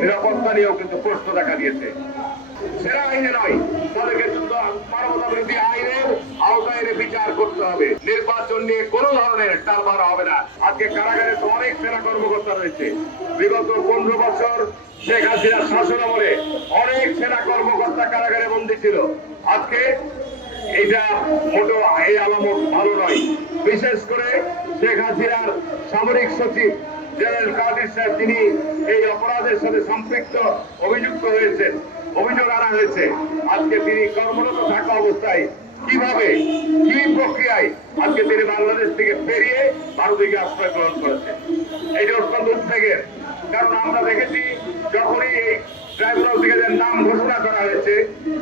নিরাপত্তা নিয়েও কিন্তু প্রশ্ন দেখা দিয়েছে। সেরা আইনে নয়, তাদেরকে মানবতা বিরোধী আইনের আওতায় বিচার করতে হবে। নির্বাচন নিয়ে কোনো ধরনের টালবার হবে না। আজকে কারাগারে তো অনেক সেনা কর্মকর্তা রয়েছে। বিগত পনেরো বছর শেখ হাসিনার শাসন আমলে অনেক সেনা কর্মকর্তা কারাগারে বন্দী ছিল। আজকে এটা মোটো এই আলামত ভালো নয়। বিশেষ করে শেখ হাসিনার সামরিক সচিব জেনারেল কাদির সাহেব, তিনি এই অপরাধের সাথে সম্পৃক্ত অভিযুক্ত হয়েছেন, অভিযোগ আনা হয়েছে। আজকে তিনি কর্মরত থাকা অবস্থায় কীভাবে, কি প্রক্রিয়ায় আজকে তিনি বাংলাদেশ থেকে বেরিয়ে ভারতে গিয়ে আশ্রয় গ্রহণ করেছেন? এটা অত্যন্ত উদ্বেগের, কারণ আমরা দেখেছি যখনই এই ট্রাইব্যুনাল থেকে নাম ঘোষণা করা হয়েছে,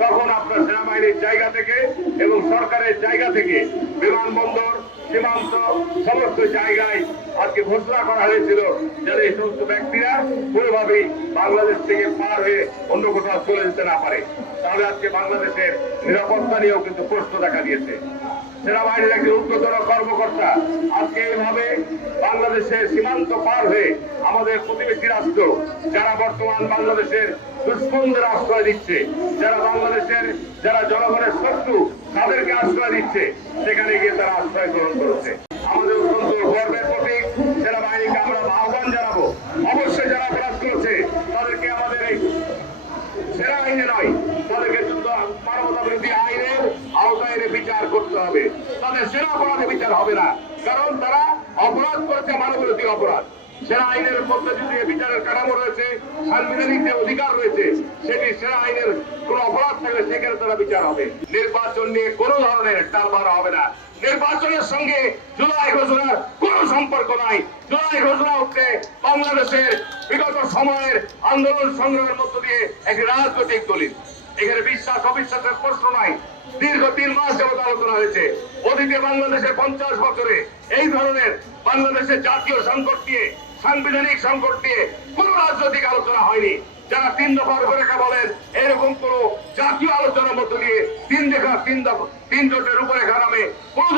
তখন আপনার সেনাবাহিনীর জায়গা থেকে এবং সরকারের জায়গা থেকে বিমানবন্দর, সীমান্ত, সমস্ত জায়গায় আজকে ঘোষণা করা হয়েছিল যাতে এই সমস্ত ব্যক্তিরা কোনোভাবেই বাংলাদেশ থেকে পার হয়ে অন্য কোথাও চলে যেতে না পারে। তাহলে আজকে বাংলাদেশের নিরাপত্তা নিয়েও কিন্তু প্রশ্ন দেখা দিয়েছে। সেনাবাহিনীর একজন উচ্চতর কর্মকর্তা আজকে এইভাবে বাংলাদেশের সীমান্ত পার হয়ে আমাদের প্রতিবেশী রাষ্ট্র, যারা বর্তমান বাংলাদেশের দুষ্কন্দের আশ্রয় দিচ্ছে, যারা বাংলাদেশের, যারা জনগণের শত্রু, তাদেরকে আশ্রয় দিচ্ছে, সেখানে গিয়ে তারা আশ্রয় গ্রহণ করেছে আমাদের অত্যন্ত গর্বের প্রতীক সেনাবাহিনীকে আমরা আহ্বান জানাব অবশ্যই যারা অপরাধ করেছে তাদেরকে আমাদের এই সেরা আইনে নয় তাদেরকে যুদ্ধ মানবতা বিরোধী আইনের আওতায় এনে বিচার করতে হবে, তাদের সেরা অপরাধে বিচার হবে না। কারণ তারা অপরাধ করেছে মানববিরোধী অপরাধ। সেরা আইনের মধ্যে যদি বিচারের কাঠামো রয়েছে, সাংবিধানিক যে অধিকার রয়েছে, সেটি সেরা আইনের কোন অপরাধ থাকলে সেখানে তারা বিচার হবে। নির্বাচন নিয়ে কোনো ধরনের টালবার হবে না। নির্বাচনের সঙ্গে জুলাই ঘোষণার কোন সম্পর্ক নাই। জুলাই ঘোষণা হচ্ছে বাংলাদেশের বিগত সময়ের আন্দোলন সংগ্রামের মধ্য দিয়ে একটি রাজনৈতিক দলিল। এখানে বিশ্বাস, অবিশ্বাসের প্রশ্ন নাই। দীর্ঘ তিন মাস আলোচনা হয়েছে। অতীতে বাংলাদেশের পঞ্চাশ বছরে এই ধরনের বাংলাদেশের জাতীয় সংকট নিয়ে, সাংবিধানিক সংকট নিয়ে কোন রাজনৈতিক আলোচনা হয়নি। যারা তিন দফা রূপরেখা বলেন, এরকম কোন জাতীয় আলোচনার মধ্য দিয়ে তিন দেখা, তিন দফা, তিন জোটের রূপরেখা নামে কোন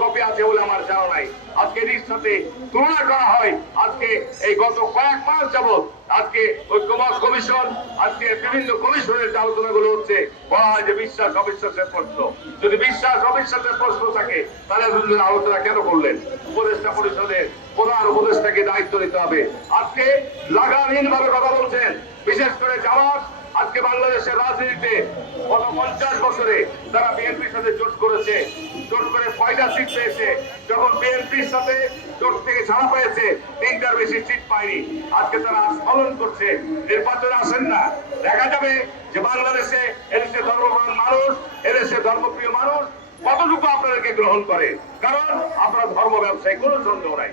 কপি আছে বলে আমার জানা নাই। আজকে এর সাথে তুলনা করা হয়। আজকে এই গত কয়েক মাস যাবত আজকে ঐক্যমত কমিশন, আজকে বিভিন্ন কমিশনের যে আলোচনাগুলো হচ্ছে, বলা হয় যে বিশ্বাস, অবিশ্বাসের প্রশ্ন। যদি বিশ্বাস, অবিশ্বাসের প্রশ্ন থাকে, তাহলে আপনারা আলোচনা কেন করলেন? উপদেষ্টা পরিষদের প্রধান উপদেষ্টাকে দায়িত্ব নিতে হবে। আজকে লাগামহীন ভাবে কথা বলছেন, বিশেষ করে জামাত আজকে বাংলাদেশের রাজনীতিতে গত পঞ্চাশ বছরে তারা বিএনপির সাথে জোট করেছে, জোট করে কয়টা সিট পেয়েছে, যখন বিএনপির সাথে জোট থেকে ছাড়া পেয়েছে, তিনটার বেশি সিট পায়নি। আজকে তারা আস্ফলন করছে, নির্বাচনে আসেন না। দেখা যাবে যে বাংলাদেশে এদেশে ধর্মপ্রাণ মানুষ, এদেশে ধর্মপ্রিয় মানুষ কতটুকু আপনাদেরকে গ্রহণ করে। কারণ আপনার ধর্ম ব্যবসায়, কোনো সন্দেহ নাই।